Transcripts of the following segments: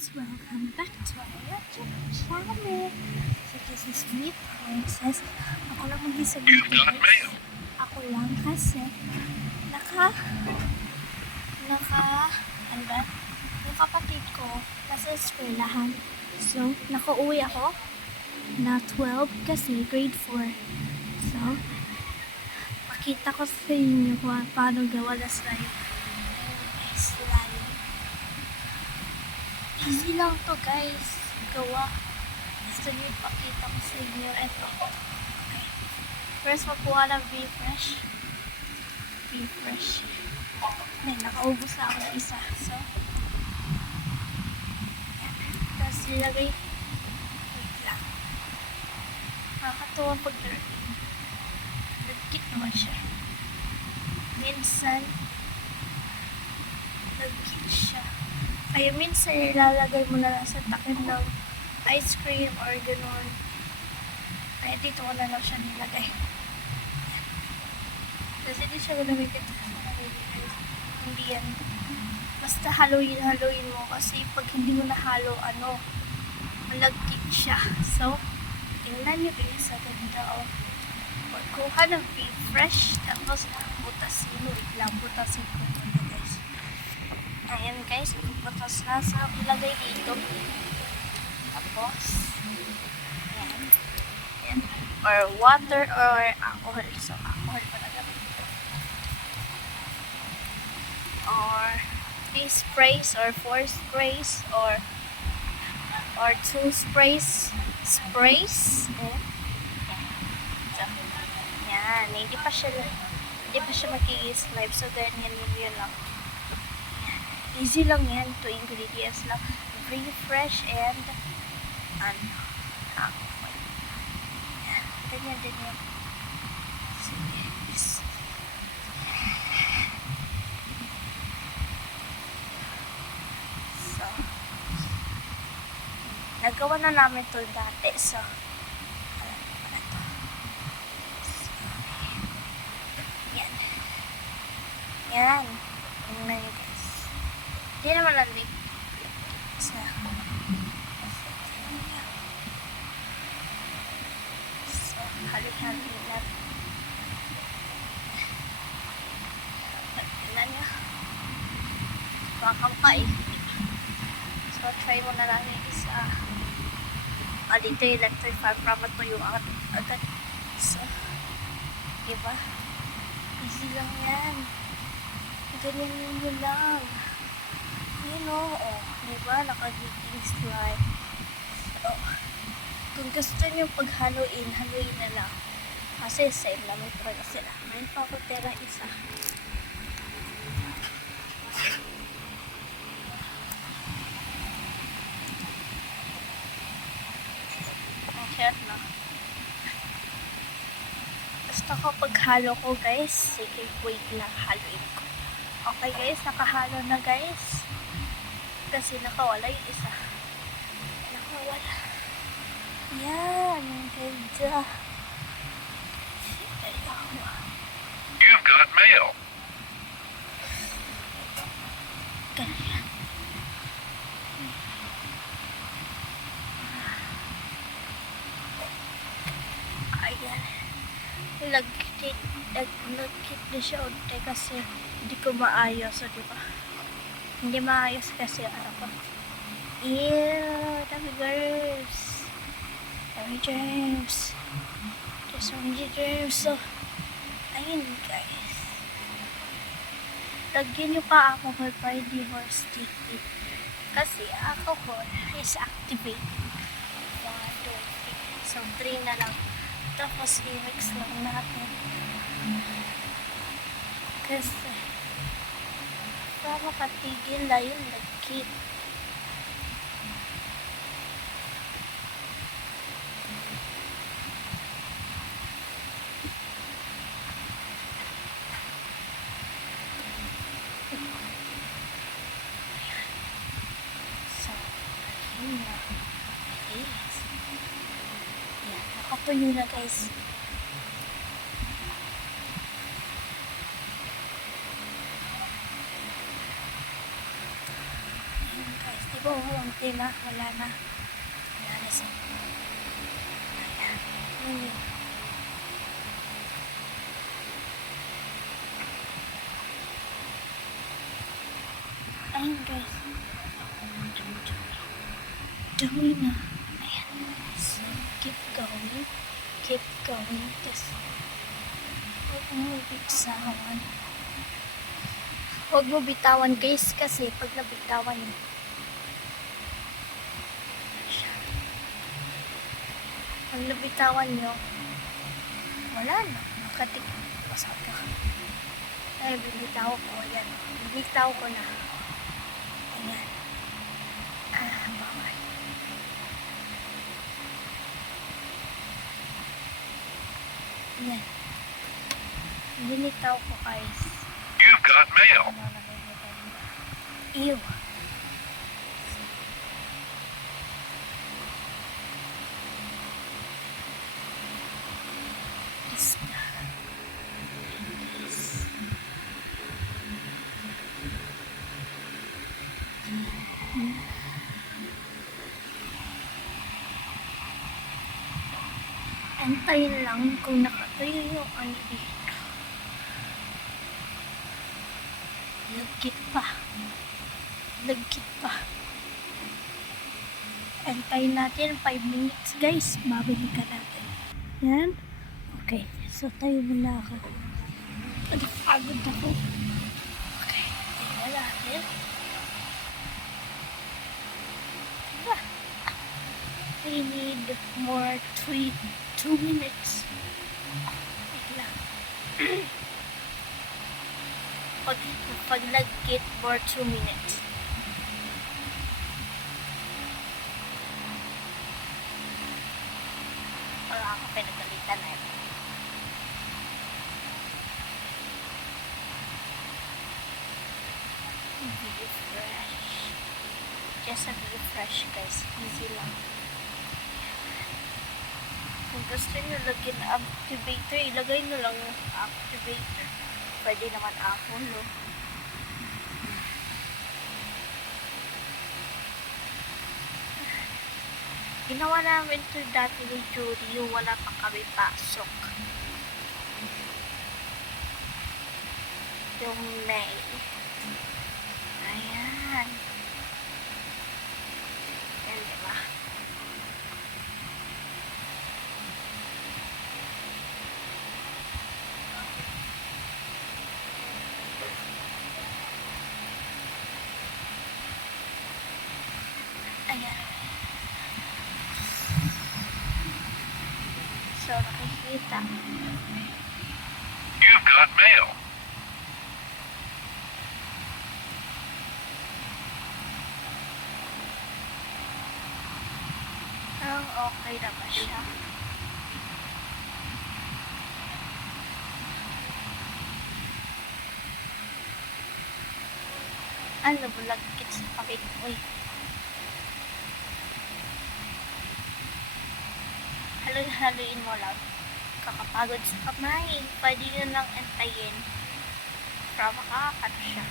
guys, welcome back to our YouTube channel. So this is me, Princess. Ako lang mag-isa dito guys. Ako lang kasi ano ba? Yung kapatid ko nasa eskwelahan. So, nakauwi ako na 12 kasi grade 4. So, pakita ko sa inyo kung paano gawa na slime. Slime. Easy lang to guys. Gawa. Gusto niyo ipakita ko sa inyo. Ito. Okay. First, makuha ng V-Fresh. V-Fresh. May nakaubos na ako ng isa. So, tapos nilagay. Wait lang. Nakakatuwa pag nag-kit naman siya. Minsan, nag-kit siya. Kaya minsan ilalagay mo na lang sa takip ng ice cream or gano'n. Kaya dito ko na lang siya nilagay. Kasi hindi siya gulamitin sa sarili. Hindi yan. Basta haluin mo. Kasi pag hindi mo nahalo, malagkit siya. So, tingnan nyo guys sa ganda o. Pagkuha ng V-Fresh, tapos butasin mo. Butasin ko muna guys. Ayan guys, butas na sa ilagay dito. Tapos, ayan. Or water or alcohol. So, alcohol pa na gamit dito. Or 3 sprays or 4 sprays or 2 sprays. Ayan. So, yan. Hindi pa siya mag-i-slime. So, ganyan yun lang. Easy lang yan. 2 ingredients lang. V-Fresh and alcohol. Ganyan din yan. Sige. So, nagawa na namin ito dati. So, yan. Yan. Tingnan nyo guys. Hindi naman nalig. So, halik-halik natin. Tingnan nyo. Makampa eh. So, try mo na lang yung isa. Dito yung electric fan para matuyo agad. So, diba? Easy lang yan. Ganyan yun lang. Diba? Nakagiging slime. So, kung gusto nyo paghaluin na lang. Kasi same naman talaga sila. Ngayon pa ako tira isa. Okay na. Gusto ko paghalo ko guys. Sige, wait lang. Haluin ko. Okay guys, nakahalo na guys. Kasi nakawala yung isa. Nakawala. Yan. Ganda. You've got mail. Ganyan. Ayan. Nag-kit na siya unti kasi hindi ko maayos. So, diba? Hindi maayos kasi ko. Ew, dami germs. Dami germs. There's so many germs. So, ayun guys. Lagyan nyo pa alcohol para hindi more sticky. Kasi alcohol is activating. 1, 2, 3. So, 3 na lang. Tapos, i-mix lang natin. Kasi, para makatigil na yung nag-kit. So, yun na. Okay. Yan, nakatuyo na guys. Diba unti na. Wala na. Wala na siya. Ayan. Ayan yun. Ayan guys. Dumi na. Ayan. So, keep going. Keep going. Tapos, huwag mo bitawan. Huwag mo bitawan guys kasi pag nabitawan niyo, pag nabitawan niyo, wala na. Nakatik. Pasok ka. Ay, bibitaw ko. Ayan. Bibitaw ko na. Ayan. Bawal. Ayan. Binitaw ko guys. You've got mail. Ew. Isda. Antayin lang kung nakatayo yung ano dito. Lagkit pa. Lagkit pa. Antayin natin 5 minutes guys. Babalikan natin. Yan. Okay. So tayo muna ako. Pagod ako. Okay. Tingnan natin. I need more 2 minutes. Wait lang. Pag nag-get more 2 minutes. Wala ako pinagalitan na ito. Be fresh. Just a be fresh guys. Easy lang. Kung gusto nyo lagyan na activator, ilagay nyo lang yung activator. Pwede naman apple, no? Ginawa namin ito dati ni Judy, yung wala pa kami pasok. Yung May. Ayan. Yan, diba? Ayan. So, nakikita. You've got mail. Okay na ba siya? Ano, bulagkit sa pakit. Uy. Haluin mo lang. Kakapagod sa kamay. Pwede nyo lang antayin. Para makakat siya.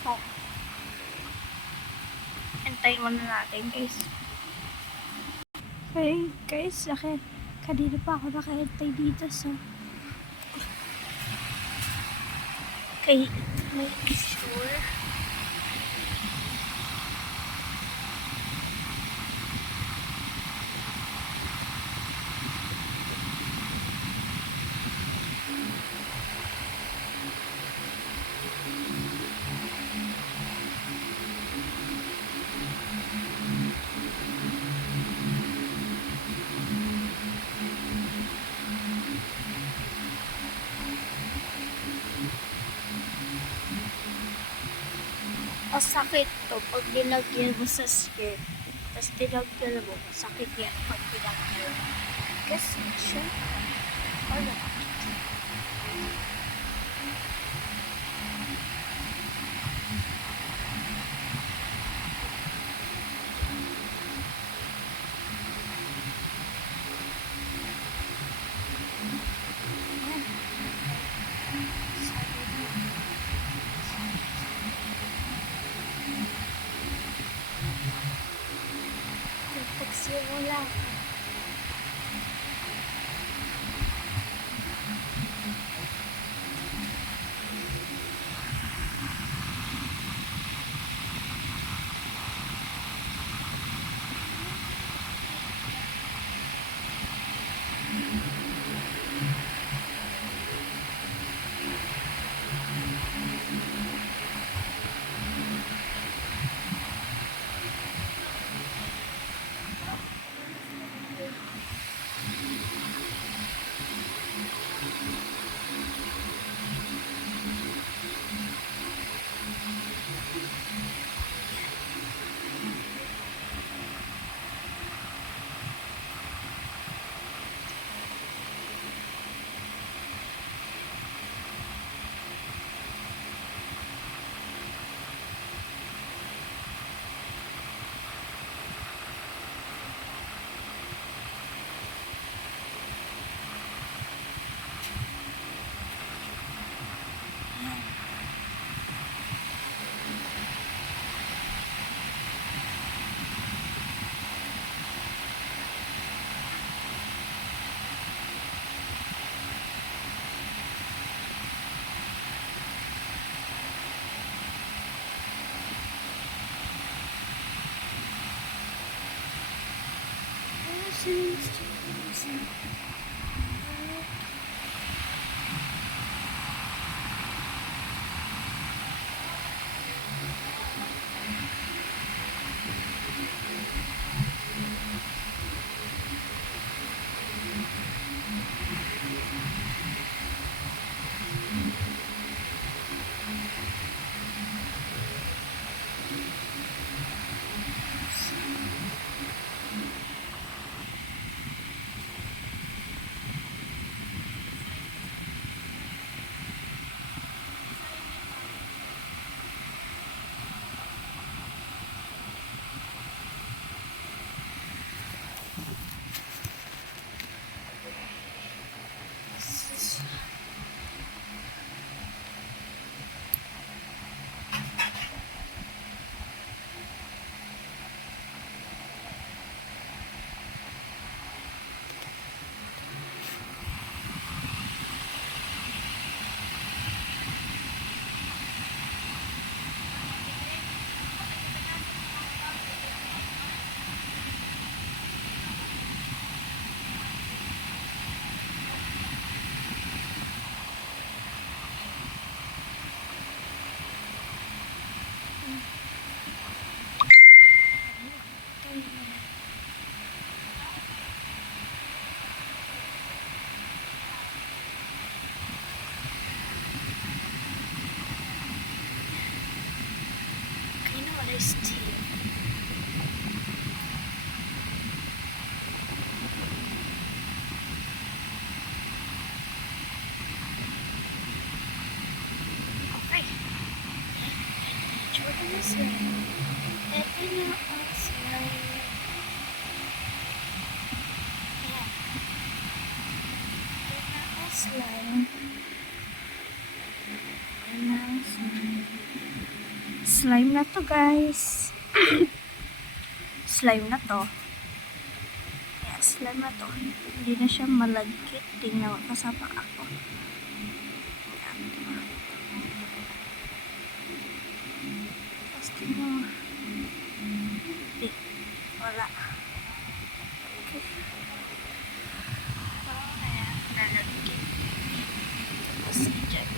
So, antayin muna natin guys. Okay guys, kanina pa ako nakaantay dito so okay, make sure masakit to pag dinagyan mo sa skirt. Tapos dinagyan mo, masakit yan pag dinagyan mo. Kasi siya, ano? Kainom mo iced tea. Okay. Ito na slime. Ito na ang slime. Ayan. Ito na ang slime. Ito na ang slime. Slime na to, guys. Slime na to. Ayan, slime na to. Hindi na siya malagkit. Tingnan mo, kasama ako. Ayan. Tapos tingnan mo. Hindi. Wala. Okay. Oh, ayan. Nalagkit. Tapos dyan.